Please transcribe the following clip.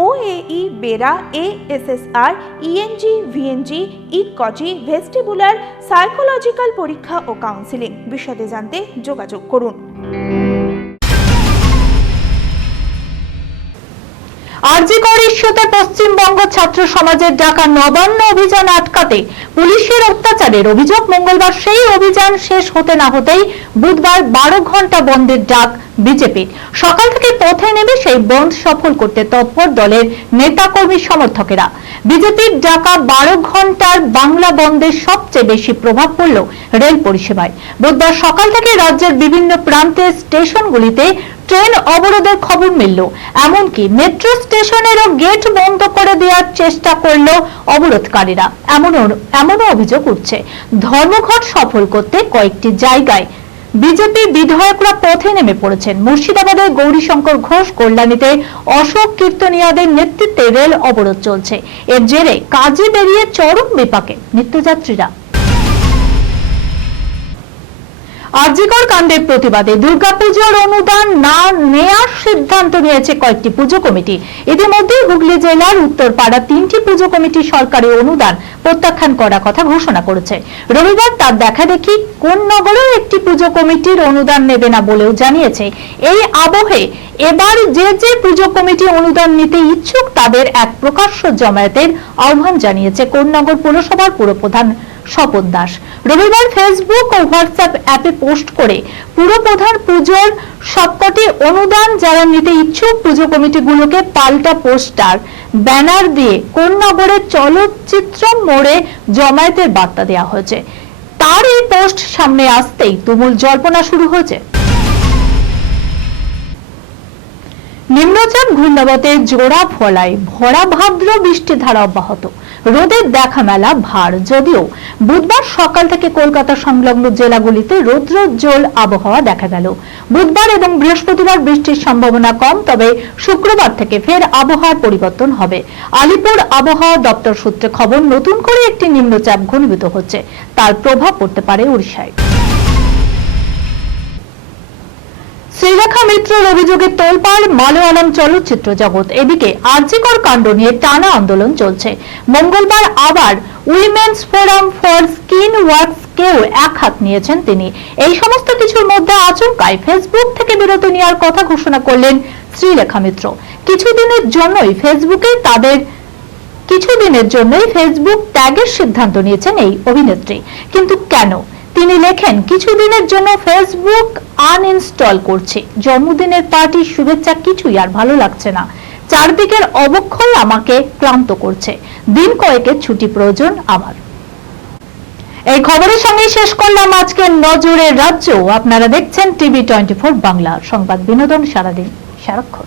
OAE BERA ASSR ENG VNG ECOG vestibular psychological পরীক্ষা ও counselling বিশদে জানতে যোগাযোগ করুন। আরজিকর ইস্যুতে পশ্চিমবঙ্গ ছাত্র সমাজের ডাকা নবান্ন অভিযান আটকাতে পুলিশের অত্যাচারের অভিযোগ। মঙ্গলবার সেই অভিযান শেষ হতে না হতেই বুধবার বারো ঘণ্টা বন্ধের ডাক বিজেপির সকাল থেকে পথে নেমে সেই বন্ধ সফল করতে তৎপর দলের নেতাকর্মী সমর্থকেরা। বিজেপির ডাকা বারো ঘণ্টার বাংলা বন্ধের সবচেয়ে বেশি প্রভাব পড়ল রেল পরিষেবায়। বুধবার সকাল থেকে রাজ্যের বিভিন্ন প্রান্তের স্টেশনগুলিতে ট্রেন অবরোধের খবর মিলল। এমনকি মেট্রো স্টেশনেরও গেট বন্ধ করে দেওয়ার চেষ্টা করল অবরোধকারীরা। এমনও এমনও অভিযোগ উঠছে। ধর্মঘট সফল করতে কয়েকটি জায়গায় বিজেপি বিধায়করা পথে নেমে পড়েছেন। মুর্শিদাবাদের গৌরীশঙ্কর ঘোষ কল্যাণীতে অশোক কীর্তনিয়াদের নেতৃত্বে রেল অবরোধ চলছে। এর জেরে কাজে বেরিয়ে চরম বিপাকে। নিত্যযাত্রীরা আরজিকর কাণ্ডের প্রতিবাদে দুর্গাপুজোর অনুদান না নেয়ার সিদ্ধান্ত নিয়েছে কয়েকটি পুজো কমিটি। ইতিমধ্যে হুগলি জেলার উত্তরপাড়া তিনটি পুজো কমিটি সরকারি অনুদান প্রত্যাখ্যান করার কথা ঘোষণা করেছে। রবিবার তার দেখা দেখি কোন নগরেও একটি পুজো কমিটির অনুদান নেবে না বলেও জানিয়েছে। এই আবহে এবার যে যে পুজো কমিটি অনুদান নিতে ইচ্ছুক তাদের এক প্রকাশ্য জমায়েতের আহ্বান জানিয়েছে কোন্নগর পুরসভার পুরপ্রধান স্বপন দাস। রবিবার ফেসবুক ও হোয়াটসঅ্যাপ অ্যাপে পোস্ট করে পুরপ্রধান পুজোর সবকটি অনুদান যারা নিতে ইচ্ছুক পুজো কমিটিগুলোকে পাল্টা পোস্টার, ব্যানার দিয়ে কোন নগরের চলচ্চিত্র মোড়ে জমায়েতের বার্তা দেওয়া হয়েছে। তার এই পোস্ট সামনে আসতেই তুমুল জল্পনা শুরু হয়েছে। নিম্নচাপ ঘূর্ণাবতে জোড়া ফলায় ভরা ভাদ্র বৃষ্টি ধারা অব্যাহত। রোদের দেখা মেলা ভার, যদিও বুধবার সকাল থেকে কলকাতা সংলগ্ন জেলাগুলিতে রৌদ্রোজ্জ্বল আবহাওয়া দেখা গেল। বুধবার এবং বৃহস্পতিবার বৃষ্টির সম্ভাবনা কম, তবে শুক্রবার থেকে ফের আবহাওয়ার পরিবর্তন হবে। আলিপুর আবহাওয়া দপ্তর সূত্রে খবর, নতুন করে একটি নিম্নচাপ ঘনীভূত হচ্ছে। তার প্রভাব পড়তে পারে উড়িষ্যায়। শ্রীরেখা মিত্রের অভিযোগে তোলপাড় মালয়ালম চলচ্চিত্র জগৎ। এদিকে আর্যিকর কাণ্ড নিয়ে টানা আন্দোলন চলছে। মঙ্গলবার আবার women's forum for scheme works কেউ এক হাত নিয়েছেন তিনি। এই সমস্ত কিছুর মধ্যে আচমকায় ফেসবুক থেকে বিরত নেওয়ার কথা ঘোষণা করলেন শ্রীলেখা মিত্র। কিছুদিনের জন্যই ফেসবুকে তাদের কিছুদিনের জন্যই ফেসবুক ত্যাগের সিদ্ধান্ত নিয়েছেন এই অভিনেত্রী। কিন্তু কেন? তিনি লেখেন, কিছুদিনের জন্য ফেসবুক আনইনস্টল করছি। জন্মদিনের পার্টি শুভেচ্ছা কিছুই আর ভালো লাগছে না। চারদিকের অবক্ষয় আমাকে ক্লান্ত করছে। দিন কয়েকের ছুটি প্রয়োজন আমার। এই খবরের সঙ্গে শেষ করলাম আজকের নজরের রাজ্য। আপনারা দেখছেন টিভি টোয়েন্টি বাংলা। সংবাদ বিনোদন সারাদিন সারাক্ষণ।